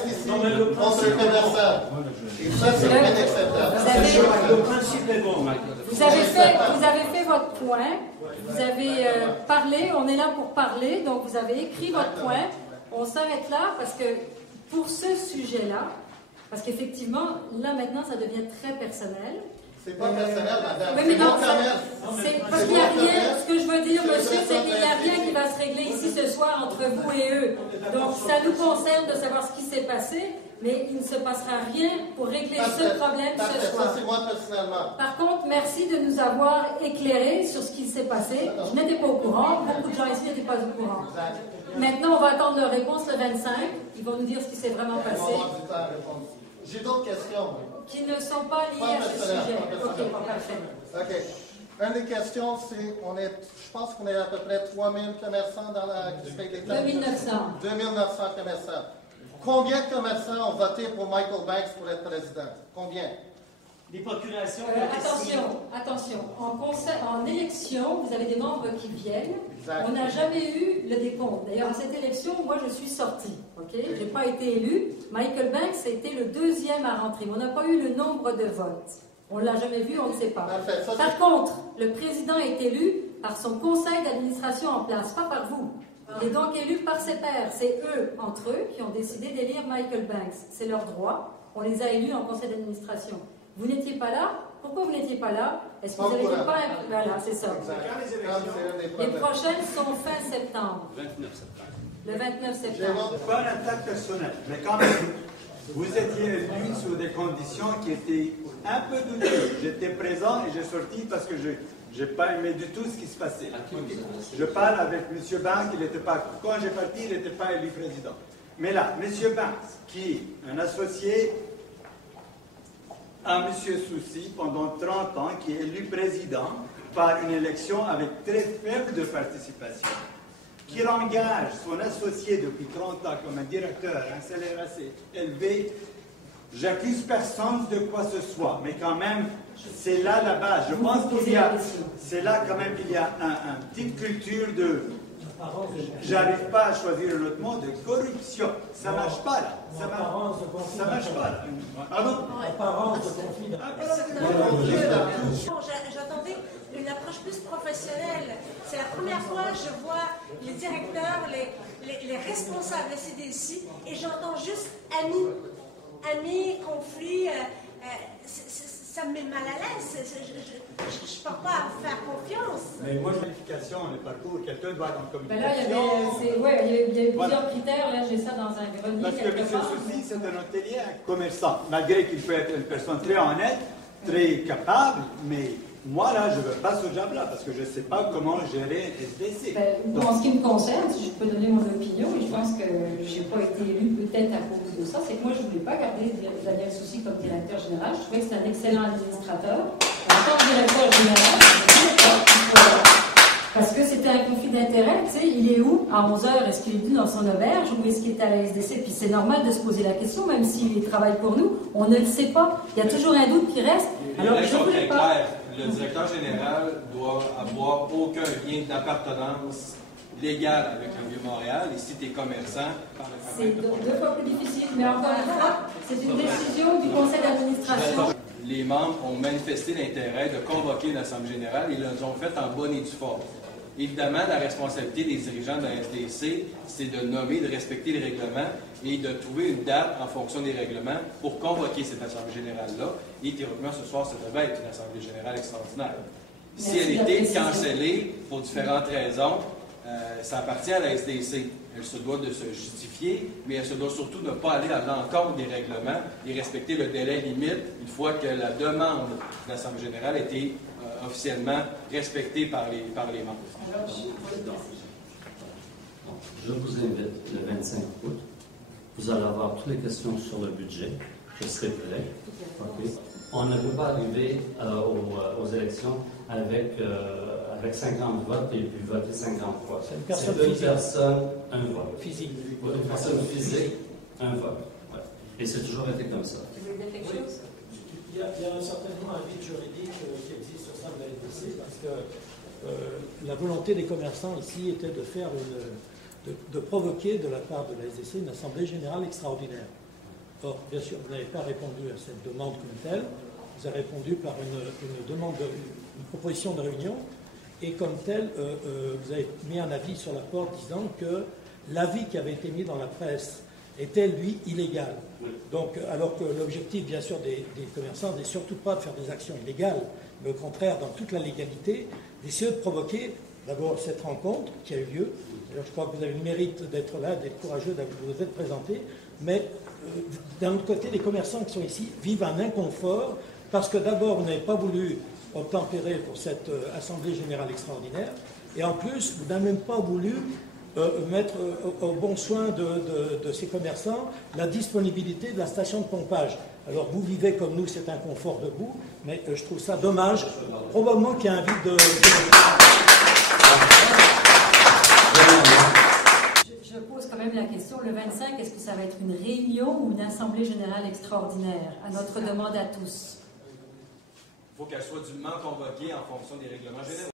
ici contre le commerçant. Et ça, c'est inacceptable. Vous avez fait votre point, vous avez parlé, on est là pour parler, donc vous avez écrit votre point. On s'arrête là parce que pour ce sujet-là, parce qu'effectivement, là maintenant, ça devient très personnel. C'est pas personnel, madame. Oui, mais non, parce qu'il n'y a rien, ce que je veux dire, monsieur, c'est qu'il n'y a rien qui va se régler ici ce soir entre vous et eux. Donc, ça nous concerne de savoir ce qui s'est passé, mais il ne se passera rien pour régler ce problème ce soir. Ça, c'est moi personnellement. Par contre, merci de nous avoir éclairés sur ce qui s'est passé. Je n'étais pas au courant, beaucoup de gens ici n'étaient pas au courant. Maintenant, on va attendre leur réponse le 25. Ils vont nous dire ce qui s'est vraiment passé. J'ai d'autres questions. Qui ne sont pas liées à ce sujet. OK, parfait. OK. Une des questions, c'est, je pense qu'on est à peu près 3000 commerçants dans la qui se paye les taxes. 2900. 2900 commerçants. Combien de commerçants ont voté pour Michael Banks pour être président? Combien? Des procurations. Attention. En élection, vous avez des membres qui viennent. Exact. On n'a jamais eu le décompte. D'ailleurs, à cette élection, moi, je suis sortie. OK? Je n'ai pas été élu. Michael Banks a été le deuxième à rentrer. On n'a pas eu le nombre de votes. On ne l'a jamais vu, on ne sait pas. Parfait. Ça, par contre, le président est élu par son conseil d'administration en place, pas par vous. Il est donc élu par ses pairs. C'est eux, entre eux, qui ont décidé d'élire Michael Banks. C'est leur droit. On les a élus en conseil d'administration. Vous n'étiez pas là. Pourquoi vous n'étiez pas là? Est-ce que vous n'avez pas... Voilà, c'est ça. Les prochaines sont fin septembre. 29 septembre. Le 29 septembre. Pas un attaque personnelle, mais quand même, vous étiez élu sous des conditions qui étaient un peu douteuses. J'étais présent et j'ai sorti parce que je n'ai pas aimé du tout ce qui se passait. Je parle avec M. Banks, il n'était pas... Quand j'ai parti, il n'était pas élu président. Mais là, M. Banks, qui est un associé à M. Soucy pendant 30 ans, qui est élu président par une élection avec très faible de participation, qui engage son associé depuis 30 ans comme un directeur à un salaire assez élevé, j'accuse personne de quoi que ce soit, mais quand même, c'est là la base. Je pense qu'il y a, c'est là quand même qu'il y a une petite culture de... J'arrive pas à choisir un autre mot, de corruption. Ça marche pas là. Ça marche pas là. Pardon? Apparence de conflit. J'attendais une approche plus professionnelle. C'est la première fois que je vois les directeurs, les responsables de CDC, et j'entends juste amis, conflits. Ça me met mal à l'aise. Je ne peux pas faire confiance. Mais moi, qualification, le parcours, quelqu'un doit être en communication. Là, il y a plusieurs critères. Là, j'ai ça dans un grenier. Parce que M. Soucy, c'est un hôtelier, un commerçant. Malgré qu'il peut être une personne très honnête, très capable, mais moi, là, je ne veux pas ce job-là parce que je ne sais pas comment gérer un SDC. En ce qui me concerne, si je peux donner mon opinion, et je pense que je n'ai pas été élu peut-être à cause de ça, c'est que moi, je ne voulais pas garder Daniel Soucy comme directeur général. Je trouvais que c'est un excellent administrateur. En tant que directeur général, parce que c'était un conflit d'intérêts, tu sais, il est où à 11h? Est-ce qu'il est venu dans son auberge ou est-ce qu'il est à la SDC? Puis c'est normal de se poser la question, même s'il travaille pour nous, on ne le sait pas. Il y a toujours un doute qui reste. Alors, je ne voulais pas... Le directeur général doit avoir aucun lien d'appartenance légale avec le Vieux-Montréal. Et si tu es commerçant, c'est deux fois plus difficile. Mais encore une fois, c'est une décision du conseil d'administration. Les membres ont manifesté l'intérêt de convoquer une assemblée générale. Ils l'ont fait en bonne et due forme. Évidemment, la responsabilité des dirigeants de la SDC, c'est de nommer, de respecter les règlements et de trouver une date en fonction des règlements pour convoquer cette assemblée générale-là. Et théoriquement, ce soir, ça devait être une assemblée générale extraordinaire. Si elle était cancellée pour différentes raisons, ça appartient à la SDC. Elle se doit de se justifier, mais elle se doit surtout de ne pas aller à l'encontre des règlements et respecter le délai limite une fois que la demande de l'assemblée générale a été officiellement respectée par les membres. Je vous invite le 25 août. Vous allez avoir toutes les questions sur le budget. Je serai prêt. Okay. On ne peut pas arriver aux élections avec 50 votes et puis voter 53. C'est une personne, un vote. Physique. Une personne physique, un vote. Ouais. Et c'est toujours été comme ça. Il y a certainement un vide juridique qui existe au sein de la SDC parce que la volonté des commerçants ici était de faire de provoquer de la part de la SDC une assemblée générale extraordinaire. Or, bien sûr, vous n'avez pas répondu à cette demande comme telle. Vous avez répondu par une proposition de réunion. Et comme tel, vous avez mis un avis sur la porte disant que l'avis qui avait été mis dans la presse était, lui, illégal. Donc, alors que l'objectif, bien sûr, des commerçants n'est surtout pas de faire des actions illégales, mais au contraire, dans toute la légalité, d'essayer de provoquer d'abord cette rencontre qui a eu lieu. Alors, je crois que vous avez le mérite d'être là, d'être courageux, de vous être présenté, mais d'un autre côté, les commerçants qui sont ici vivent un inconfort parce que d'abord, vous n'avez pas voulu obtempérer pour cette Assemblée Générale Extraordinaire, et en plus, vous n'avez même pas voulu mettre au bon soin de ces commerçants la disponibilité de la station de pompage. Alors vous vivez comme nous cet inconfort debout, mais je trouve ça dommage. Probablement qu'il y a un vide de... Je pose quand même la question, le 25, est-ce que ça va être une réunion ou une Assemblée Générale Extraordinaire, à notre demande à tous? Il faut qu'elle soit dûment convoquée en fonction des règlements généraux.